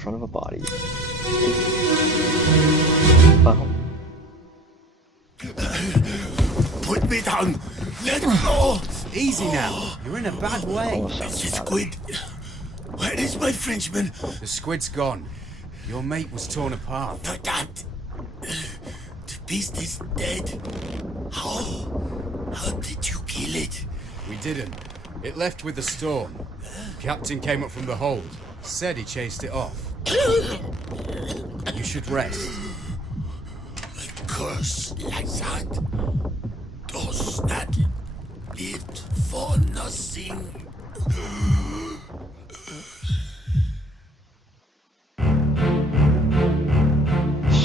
front of a body. Wow. Put me down! Let go! Easy now. You're in a bad way. Almost sounds Mr. Scottish. Squid! Where is my Frenchman? The squid's gone. Your mate was torn apart. The cat! The beast is dead. How? How did you kill it? We didn't. It left with the storm. Captain came up from the hold. Said he chased it off. You should rest. A curse like that does not live for nothing.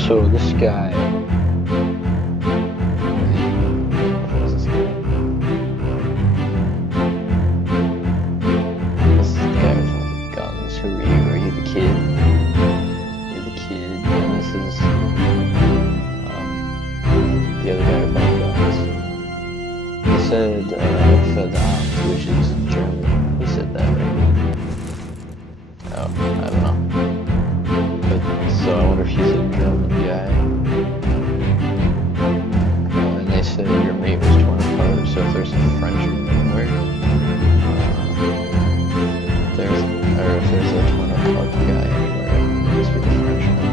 So this guy. What's this guy? This is the guy with all the guns. Who are you? Are you the kid? You're the kid, and this is the other guy with all the guns. He said verdammt, which is German. He said that, right? Oh, I don't know. So I wonder if he's a German guy. And they said your mate was torn apart, so if there's a Frenchman anywhere, or if there's a torn apart guy anywhere, it must be the Frenchman.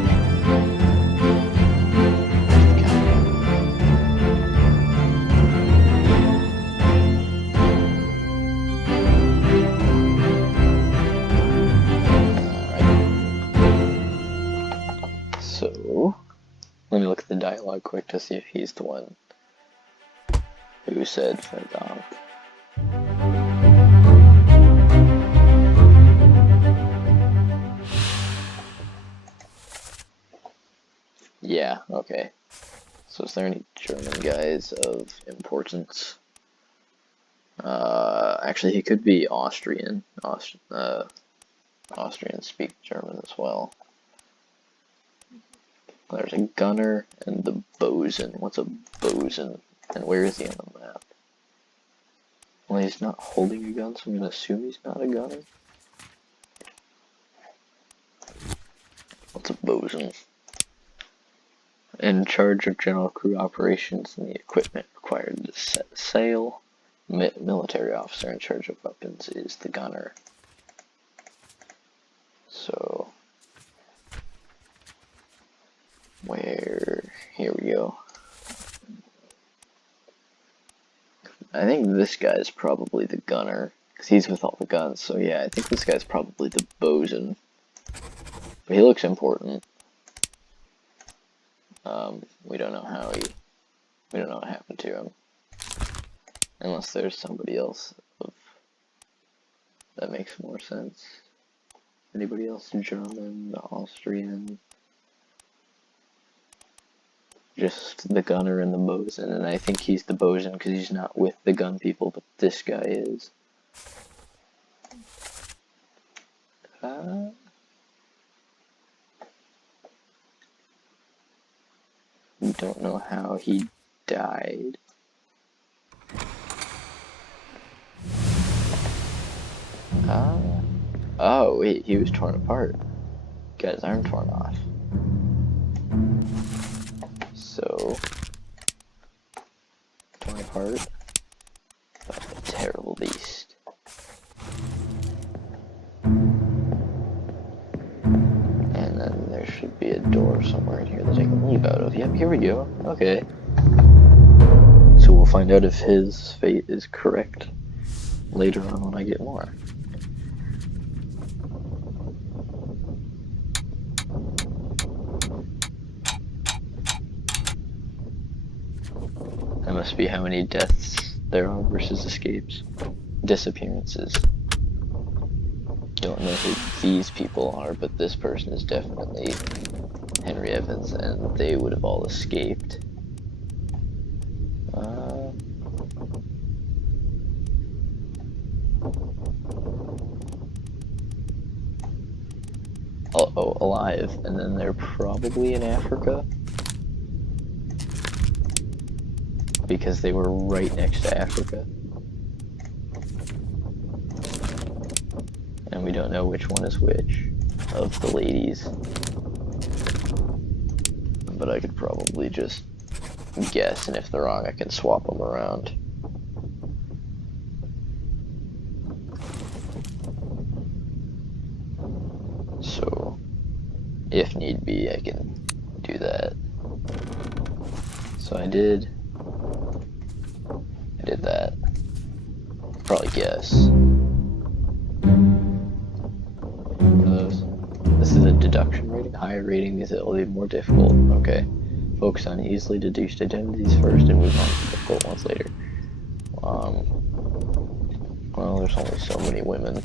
So, let me look at the dialogue quick to see if he's the one who said verdammt. Yeah, okay. So is there any German guys of importance? Actually he could be Austrian. Austrians speak German as well. There's a gunner and the bosun. What's a bosun? And where is he on the map? Well, he's not holding a gun, so I'm gonna assume he's not a gunner. What's a bosun? In charge of general crew operations and the equipment required to set sail. Military officer in charge of weapons is the gunner. So... here we go. I think this guy's probably the gunner, because he's with all the guns, so yeah, I think this guy's probably the bosun. But he looks important. We don't know how we don't know what happened to him. Unless there's somebody else that makes more sense. Anybody else? German, Austrian? Just the gunner and the bosun, and I think he's the bosun because he's not with the gun people, but this guy is. Don't know how he died. Oh wait, he was torn apart. Got his arm torn off. So, torn apart. But a terrible beast. And then there should be a door somewhere in here that I can leave out of. Yep, here we go. Okay. So we'll find out if his fate is correct later on when I get more. That must be how many deaths there are versus escapes. Disappearances. Don't know who these people are, but this person is definitely Henry Evans, and they would have all escaped. Oh, alive, and then they're probably in Africa. Because they were right next to Africa. And we don't know which one is which. of the ladies, but I could probably just guess, and if they're wrong, I can swap them around. So, if need be, I can do that. So I did that. Probably guess. Those. This is a deduction rating. Higher rating means it will be more difficult. Okay. Focus on easily deduced identities first and move on to difficult ones later. Well, there's only so many women.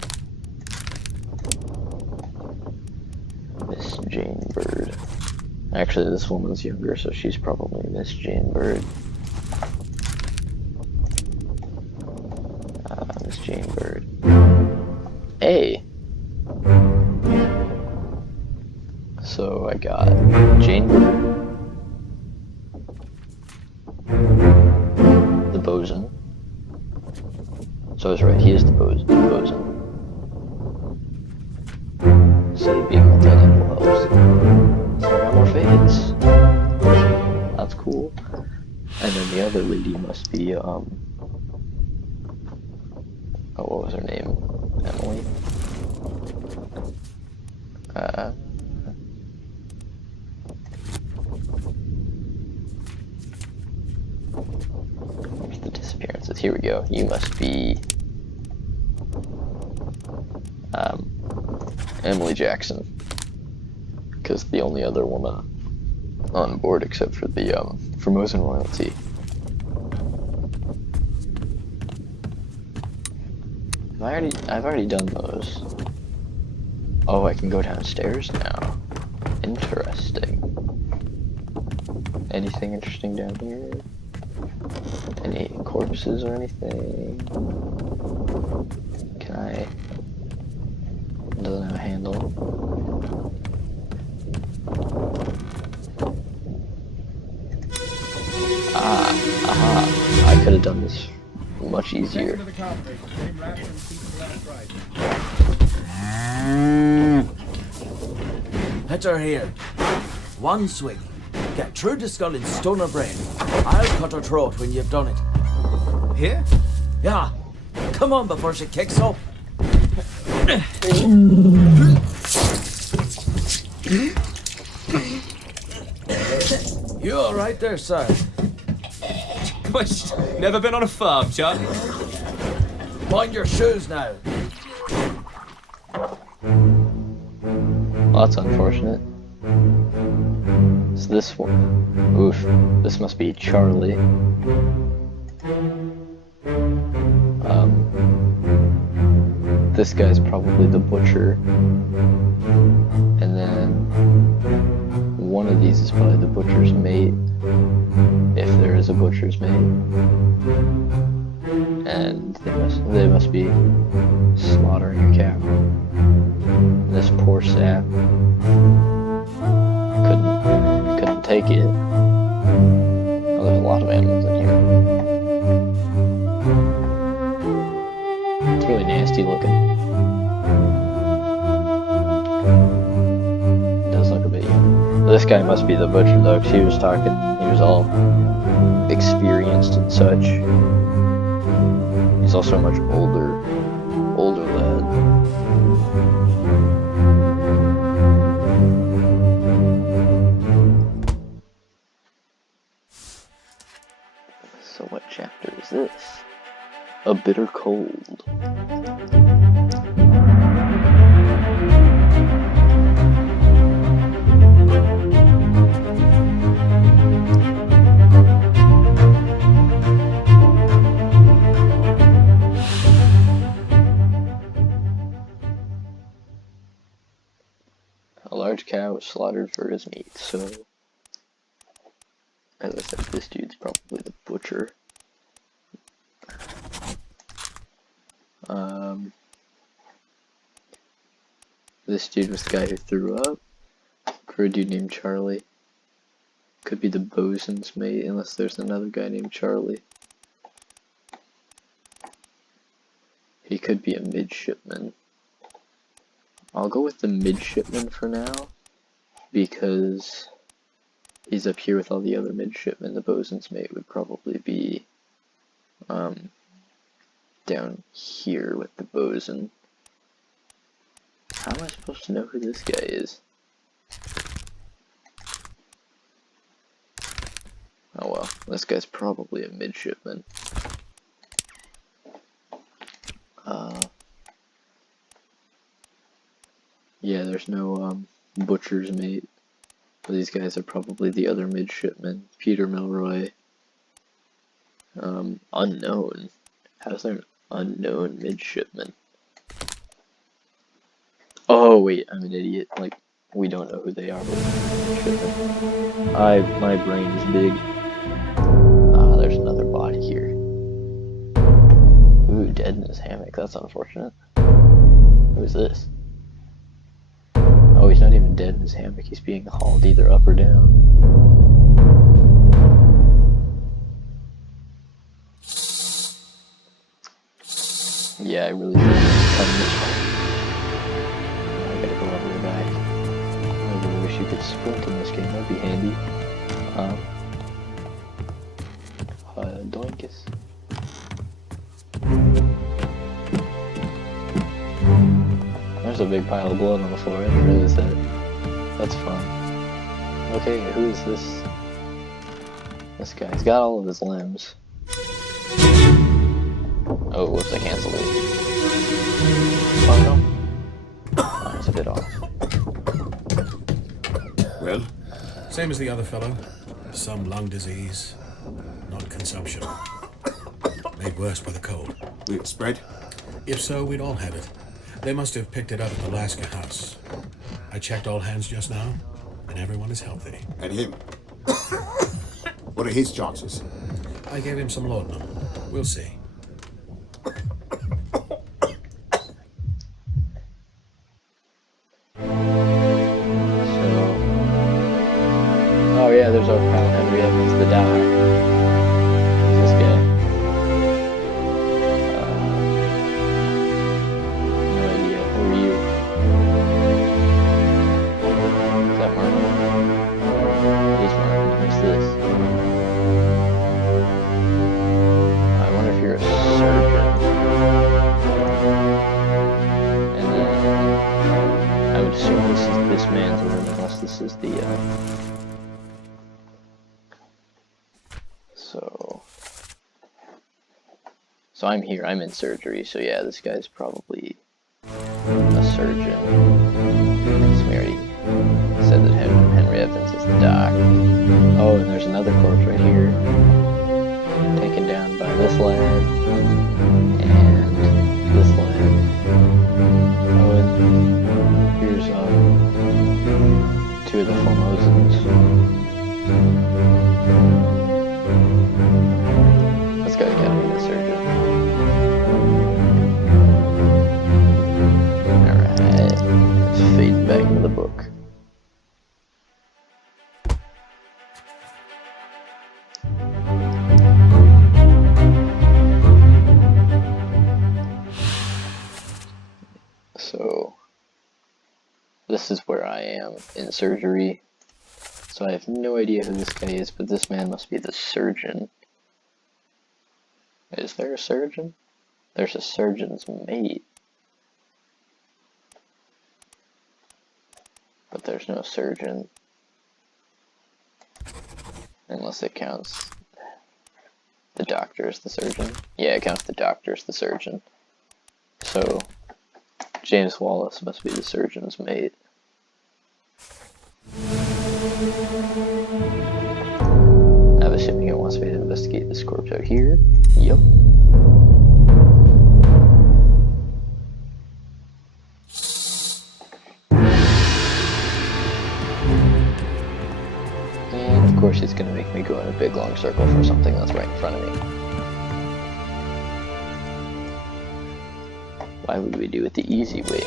Miss Jane Bird. Actually, this woman's younger, so she's probably Miss Jane Bird. Miss Jane Bird. A. So I got Jane Bird, the bosun. So I was right, he is the bosun. So being multilingual helps. So I got more fades. That's cool. And then the other lady must be, oh, what was her name? Emily? Where's the disappearances? Here we go. You must be, Emily Jackson. Because the only other woman on board except for the, Formosan royalty. I've already done those. Oh, I can go downstairs now. Interesting. Anything interesting down here? Any corpses or anything? Can I? Doesn't have a handle. Aha. I could have done this much easier. Hit her here. One swing. Get through the skull in stone or brain. I'll cut her throat when you've done it. Here? Yeah. Come on before she kicks up. You all right there, sir? Never been on a farm, Charlie? Mind your shoes now. Well, that's unfortunate. So this one, oof, this must be Charlie. This guy's probably the butcher. And then one of these is probably the butcher's mate, if there is a butcher's mate. And they must be slaughtering a cow. This poor sap couldn't take it. Oh, there's a lot of animals in here. It's really nasty looking. It does look a bit young. This guy must be the butcher though, 'cause he was talking, he was all experienced and such. He's also a much older lad. So what chapter is this? A Bitter Cold. A large cow was slaughtered for his meat, so as I said, this dude's probably the butcher. This dude was the guy who threw up. Or a dude named Charlie. Could be the bosun's mate, unless there's another guy named Charlie. He could be a midshipman. I'll go with the midshipman for now, because he's up here with all the other midshipmen. The bosun's mate would probably be down here with the bosun. How am I supposed to know who this guy is? Oh well, this guy's probably a midshipman. Yeah, there's no butcher's mate. So these guys are probably the other midshipmen. Peter Milroy. Unknown. How's there an unknown midshipman? Oh wait, I'm an idiot. Like, we don't know who they are, but midshipmen. My brain is big. There's another body here. Ooh, dead in his hammock. That's unfortunate. Who is this? Oh, he's not even dead in his hammock. He's being hauled either up or down. Yeah, I really should have come this way. I gotta go all the way back. I really wish you could sprint in this game. That'd be handy. Doinkus. There's a big pile of blood on the floor. I didn't realize that. That's fun. Okay, who is this? This guy. He's got all of his limbs. Oh, whoops, I canceled it. Oh no. Oh, it's a bit off. Well? Same as the other fellow. Some lung disease. Not consumption. Made worse by the cold. Will it spread? If so, we'd all have it. They must have picked it up at the Alaska house. I checked all hands just now, and everyone is healthy. And him? What are his chances? I gave him some laudanum. We'll see. Oh yeah, there's our pal Henry Evans, the doc. Who's this guy? No idea. Who are you? Is that Martin? It is Martin. Who's this? I wonder if you're a surgeon. And then I would assume this is this man's room, unless this is the So I'm here, I'm in surgery, so yeah, this guy's probably a surgeon. Because we already said that Henry Evans is the doc. Oh, and there's another corpse right here. Taken down by this lad. And this lad. Oh, and here's two of the Formosans. This guy's gotta be the surgeon. Alright, let's fade back to the book. So, this is where I am in surgery. So I have no idea who this guy is, but this man must be the surgeon. Is there a surgeon? There's a surgeon's mate. But there's no surgeon. Unless it counts the doctor as the surgeon. Yeah, it counts the doctor as the surgeon. So, James Wallace must be the surgeon's mate. I'm assuming it wants me to investigate this corpse out here. Yep. And of course it's going to make me go in a big long circle for something that's right in front of me. Why would we do it the easy way?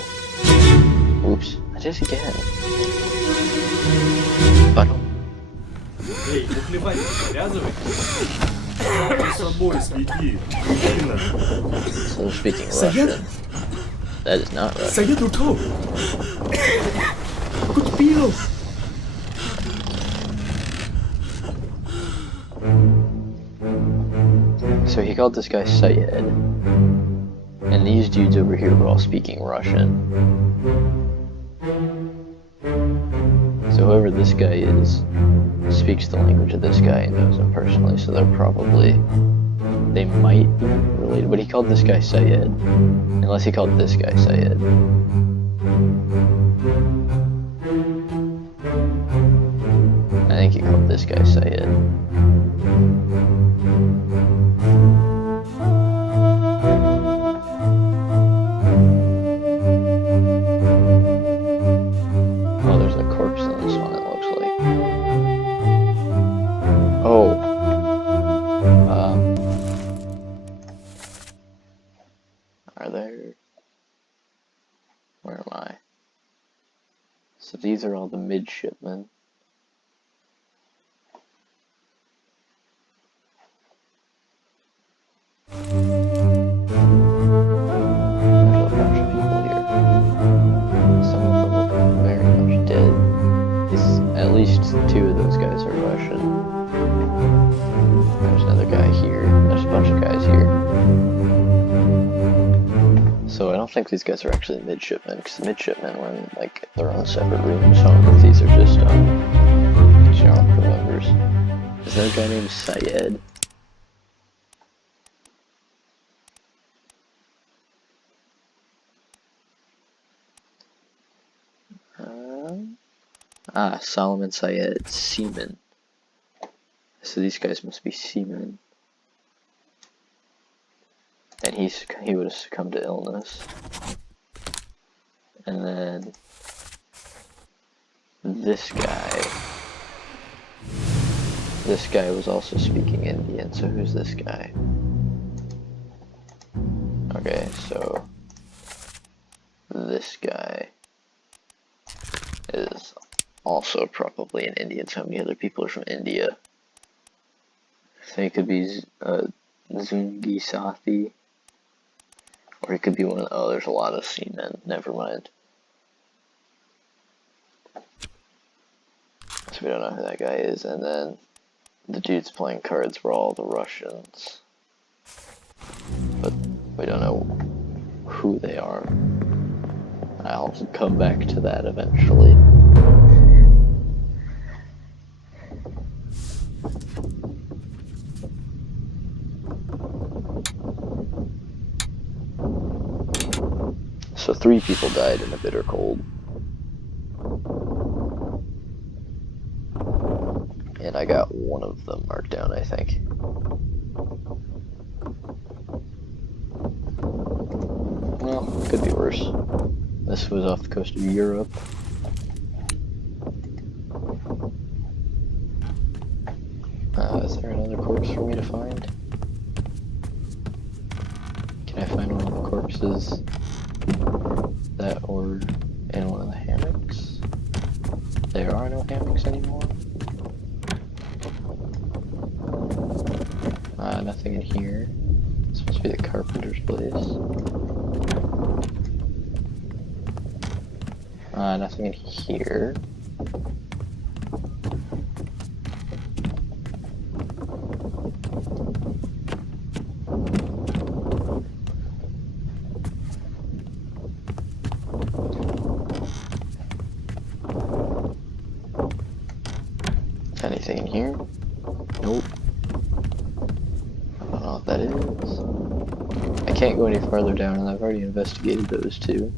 Oops, I did it again. Funnel. Эй, наплевать, привязывай. С собой следи. So they're speaking Russian. That is not Russian. Saya tu tahu. Aku terpilih. So he called this guy Syed, and these dudes over here were all speaking Russian. So whoever this guy is speaks the language of this guy and knows him personally, so they might be related, but he called this guy Syed, unless he called this guy Syed. I think he called this guy Syed. Oh, there's a corpse in this one, it looks like. Oh. Are there... Where am I? So these are all the midshipmen. At least two of those guys are Russian. There's another guy here. There's a bunch of guys here. So I don't think these guys are actually midshipmen, because the midshipmen were in like their own separate rooms. So I don't know if these are just general crew members. Is there a guy named Syed? Solomon Syed, seaman. So these guys must be seamen. And he would have succumbed to illness. And then this guy was also speaking Indian, so who's this guy? Okay, so this guy is also probably an Indian, so many other people are from India. So he could be Zungi Sathi, or he could be one of the, oh, there's a lot of seamen, never mind. So we don't know who that guy is, and then the dudes playing cards were all the Russians. But we don't know who they are. I'll come back to that eventually. So 3 people died in the bitter cold. And I got one of them marked down, I think. Well, could be worse. This was off the coast of Europe. Is there another corpse for me to find? Can I find one of the corpses that were in one of the hammocks? There are no hammocks anymore. Nothing in here. It's supposed to be the carpenter's place. Nothing in here. Anything in here? Nope. I don't know what that is. I can't go any farther down, and I've already investigated those two.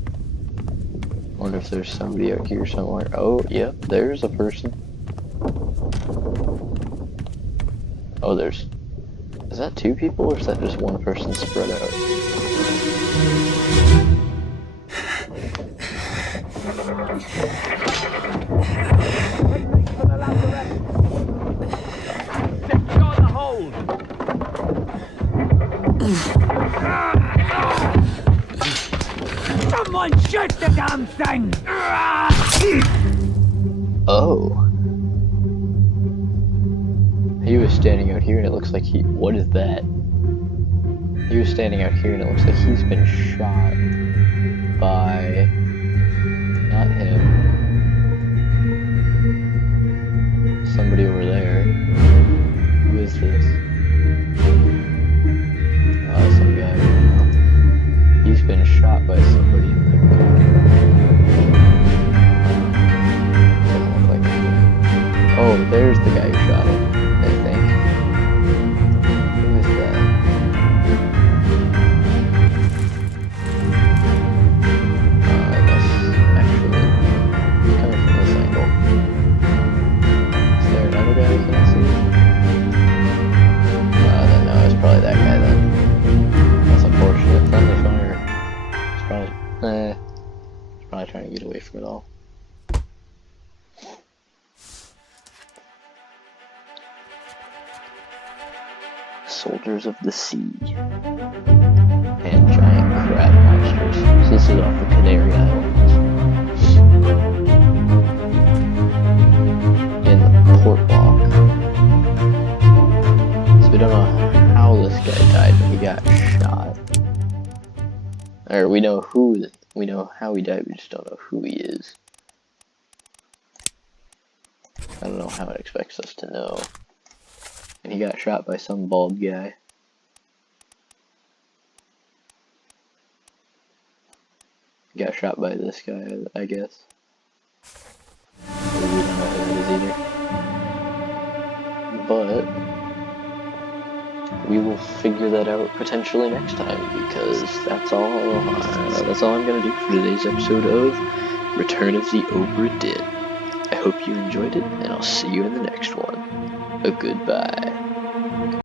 Wonder if there's somebody out here somewhere. Oh, yep, there's a person. Oh, there's... Is that 2 people, or is that just one person spread out? Someone shoot the damn thing! Oh. He was standing out here and it looks like he... What is that? He was standing out here and it looks like he's been shot. by, not him, somebody over there. Who is this? Some guy, I don't know. He's been shot by somebody in there. Doesn't look like him. Oh, there's the guy who shot him, I think. Who is that? I guess, actually, he's coming from this angle. Is there another guy we can't see? Then no, it's probably that guy then. That's unfortunate. Friendly fire. It's probably trying to get away from it all. Soldiers of the Sea and giant crab monsters. So this is off the Canary Islands in the port block. So we don't know how this guy died, but he got shot. Or we know how he died, we just don't know who he is. I don't know how it expects us to know. And he got shot by some bald guy. He got shot by this guy, I guess. We don't know who that is either. But we will figure that out potentially next time, because that's all I'm gonna do for today's episode of Return of the Obra Dinn. I hope you enjoyed it, and I'll see you in the next one. Goodbye.